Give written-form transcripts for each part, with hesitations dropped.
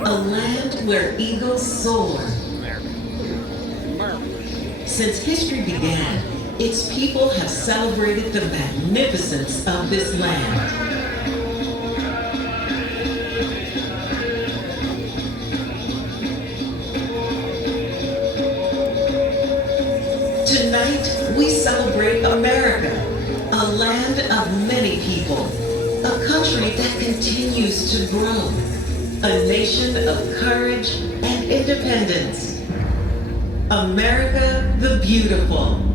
a land where eagles soar. Since history began, its people have celebrated the magnificence of this land. Tonight, we celebrate America, a land of many people, a country that continues to grow, a nation of courage and independence. America the Beautiful.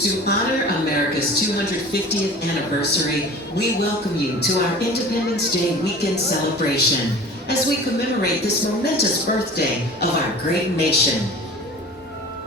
To honor America's 250th anniversary, we welcome you to our Independence Day weekend celebration as we commemorate this momentous birthday of our great nation.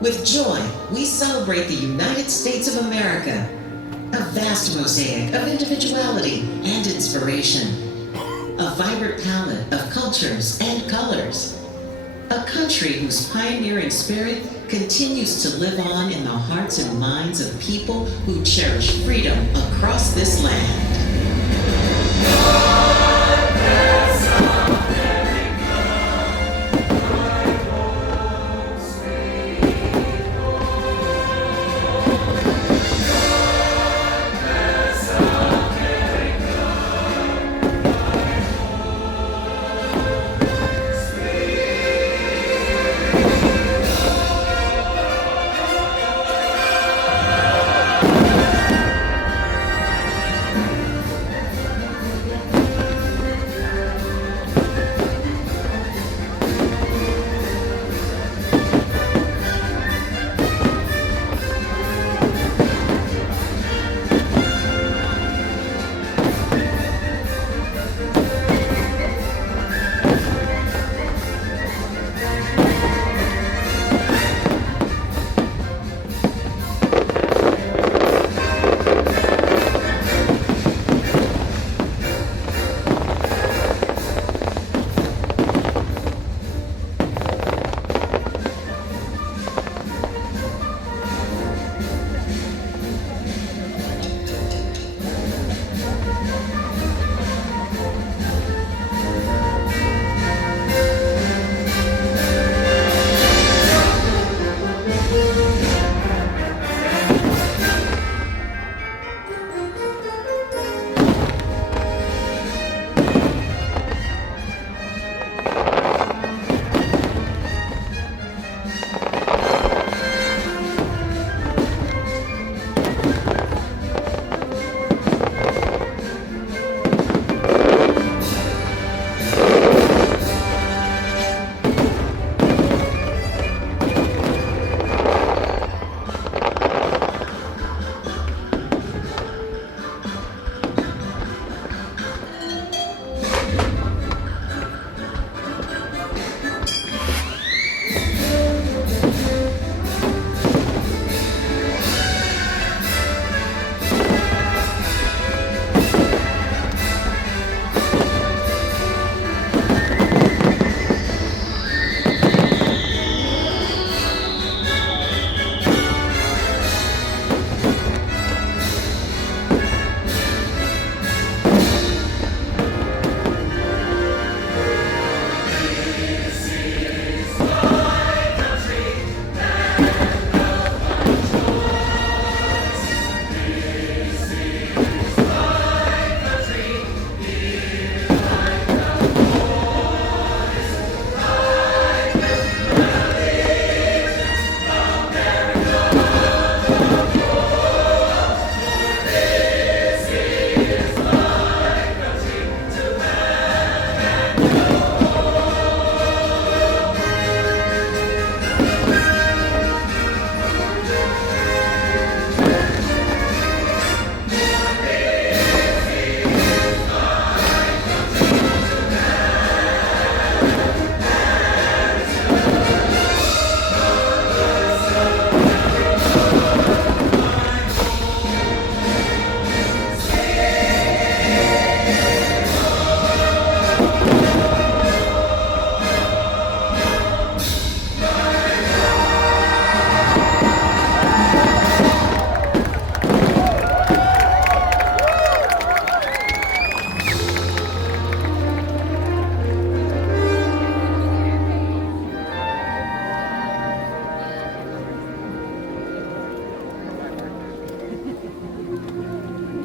With joy, we celebrate the United States of America, a vast mosaic of individuality and inspiration, a vibrant palette of cultures and colors, a country whose pioneering spirit continues to live on in the hearts and minds of people who cherish freedom across this land.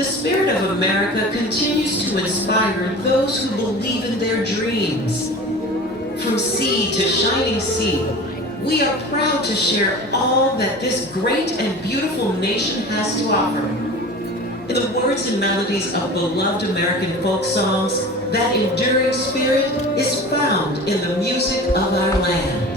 The spirit of America continues to inspire those who believe in their dreams. From sea to shining sea, we are proud to share all that this great and beautiful nation has to offer. In the words and melodies of beloved American folk songs, that enduring spirit is found in the music of our land.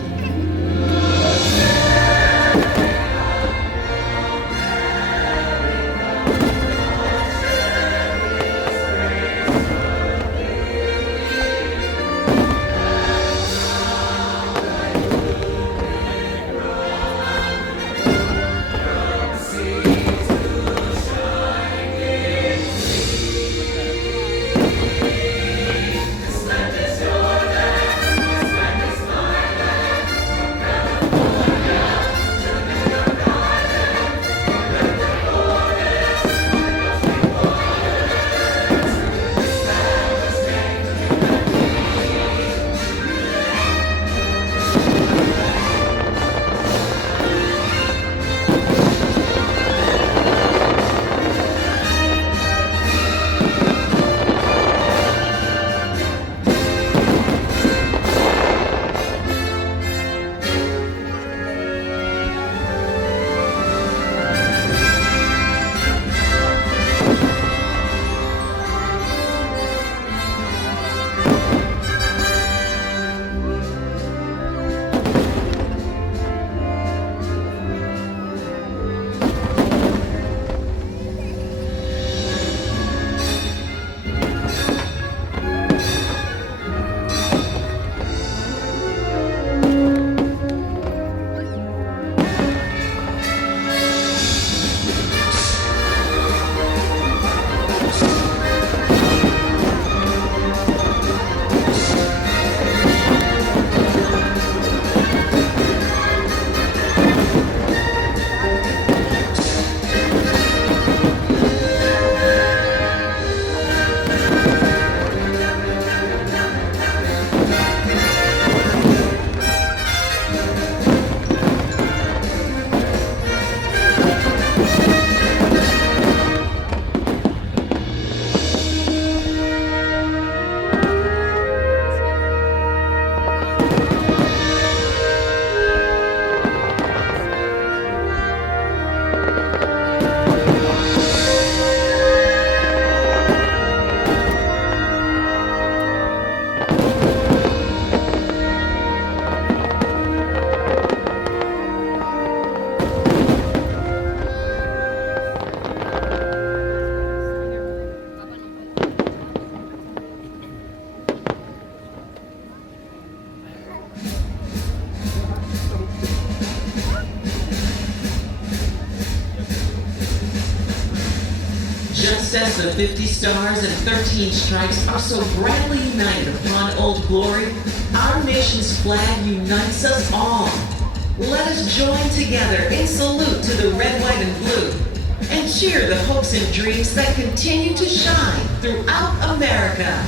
Just as the 50 stars and 13 stripes are so grandly united upon Old Glory, our nation's flag unites us all. Let us join together in salute to the red, white, and blue, and cheer the hopes and dreams that continue to shine throughout America.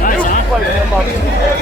Nice, huh?